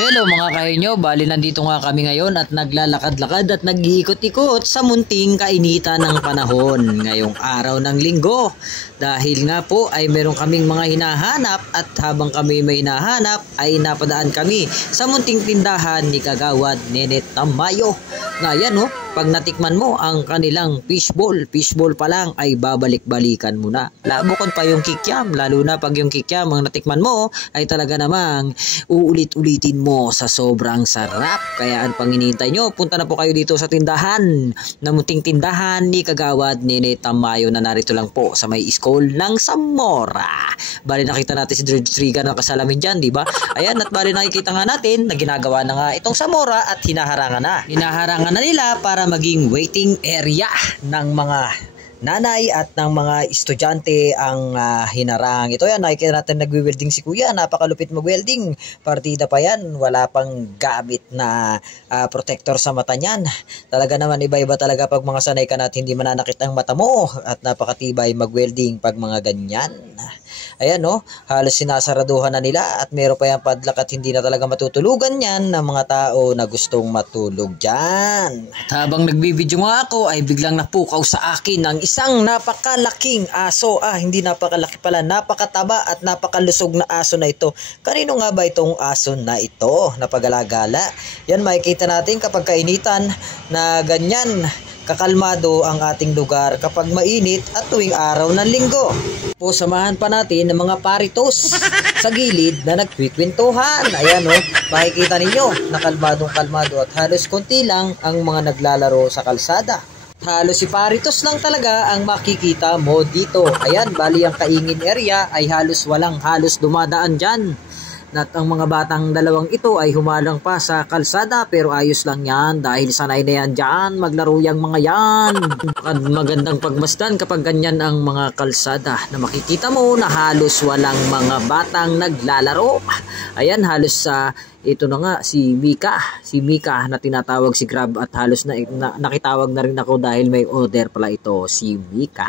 Hello mga kainyo, bali nandito nga kami ngayon at naglalakad-lakad at nag-iikot-ikot sa munting kainitan ng panahon ngayong araw ng linggo. Dahil nga po ay meron kaming mga hinahanap at habang kami may hinahanap ay napadaan kami sa munting tindahan ni Kagawad Nenet Tamayo. Na yan pag natikman mo ang kanilang fishball pa lang ay babalik-balikan mo na. Labukon pa yung kikiam, lalo na pag yung kikiam ang natikman mo ay talaga namang uulit-ulitin mo sa sobrang sarap. Kaya ang panginintay nyo, punta na po kayo dito sa tindahan, na munting tindahan ni Kagawad Nenet Tamayo na narito lang po sa may school ng Zamora. Bali nakita natin si Rodriga na kasalamin dyan, di ba? Ayan, at bali nakikita nga natin na ginagawa na nga itong Zamora at hinaharangan na. Hinaharangan na nila para maging waiting area ng mga nanay at ng mga estudyante ang hinarang. Ito yan, nakikita natin nagwe-welding si Kuya. Napakalupit mag-welding. Partida pa yan. Wala pang gamit na protector sa mata niyan. Talaga naman iba-iba talaga pag mga sanay ka na at hindi mananakit ang mata mo. At napakatibay mag-welding pag mga ganyan. Ayan halos sinasaraduhan na nila at meron pa yung padlock at hindi na talaga matutulugan yan ng mga tao na gustong matulog dyan. At habang nagbibideo nga ako ay biglang napukaw sa akin ng isang napakalaking aso. Hindi napakalaki pala, napakataba at napakalusog na aso na ito. Kanino nga ba itong aso na ito na pag-alagala? Yan makikita natin kapag kainitan na ganyan. Kakalmado ang ating lugar kapag mainit at tuwing araw ng linggo. O samahan pa natin ng mga paritos sa gilid na nagkwikwentuhan. Ayan makikita ninyo nakalmadong-kalmado at halos konti lang ang mga naglalaro sa kalsada. Halos si paritos lang talaga ang makikita mo dito. Ayan, bali ang kaingin area ay halos walang dumadaan dyan. At ang mga batang dalawang ito ay humalang pa sa kalsada pero ayos lang yan dahil sanay na yan dyan, maglaro yang mga yan. Magandang pagmasdan kapag ganyan ang mga kalsada na makikita mo na halos walang mga batang naglalaro. Ayan, halos sa ito na nga si Mika na tinatawag si Grab at halos nakitawag na rin ako dahil may order pala ito si Mika.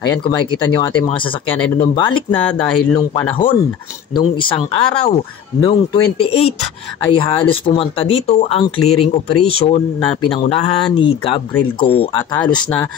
Ayan, kung makikita nyo ating mga sasakyan ay balik na dahil nung panahon, nung isang araw, nung 28 ay halos pumunta dito ang clearing operation na pinangunahan ni Gabriel Go at halos na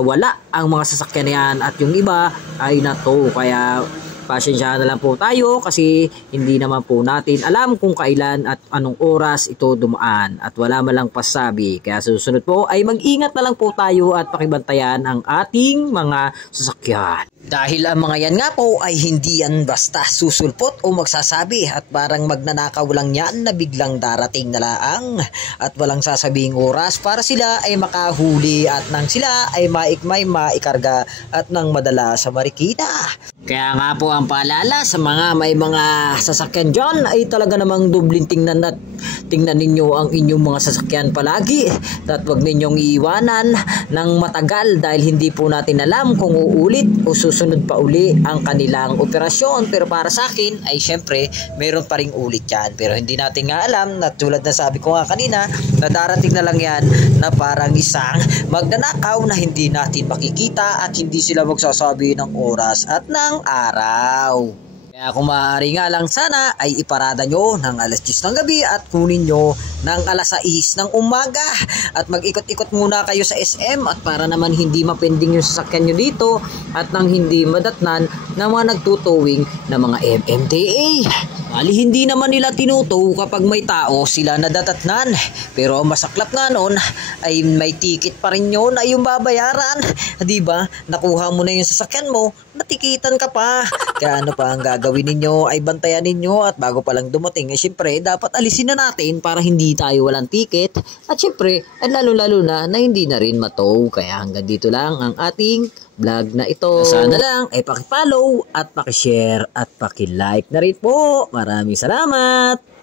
wala ang mga sasakyan na yan at yung iba ay nato. Kaya pasensyahan na lang po tayo kasi hindi naman po natin alam kung kailan at anong oras ito dumaan at wala man lang pasabi. Kaya susunod po ay mag-ingat na lang po tayo at pakibantayan ang ating mga sasakyan. Dahil ang mga yan nga po ay hindi yan basta susulpot o magsasabi at parang magnanakaw lang yan na biglang darating na laang at walang sasabing oras para sila ay makahuli at nang sila ay maikarga at nang madala sa Marikina. Kaya nga po ang paalala sa mga may mga sasakyan dyan ay talaga namang dubling tingnan at tingnan ninyo ang inyong mga sasakyan palagi at huwag ninyong iiwanan ng matagal dahil hindi po natin alam kung uulit o susunod pa uli ang kanilang operasyon. Pero para sa akin ay syempre meron pa ring ulit yan pero hindi natin nga alam na tulad na sabi ko nga kanina na darating na lang yan na parang isang magnanakaw na hindi natin makikita at hindi sila magsasabi ng oras at ng araw. Kaya kung maaari nga lang sana ay iparada nyo ng alas 10 ng gabi at kunin nyo ng alas 6 ng umaga at mag-ikot-ikot muna kayo sa SM at para naman hindi mapending yung sasakyan nyo dito at nang hindi madatnan ng mga nagtutuwing na mga MMDA. Bali hindi naman nila tinutow kapag may tao sila nadatatnan pero masaklap nga nun ay may ticket pa rin yun ay yung babayaran. Diba? Nakuha mo na yung sasakyan mo, natikitan ka pa. Kaya ano pa ang gagawin ninyo ay bantayan ninyo at bago pa lang dumating ay syempre dapat alisin na natin para hindi tayo walang ticket at syempre at lalo-lalo na hindi na rin matow. Kaya hanggang dito lang ang ating vlog na ito. Sana lang ay pakipollow at pakishare at pakilike na rin po. Maraming salamat!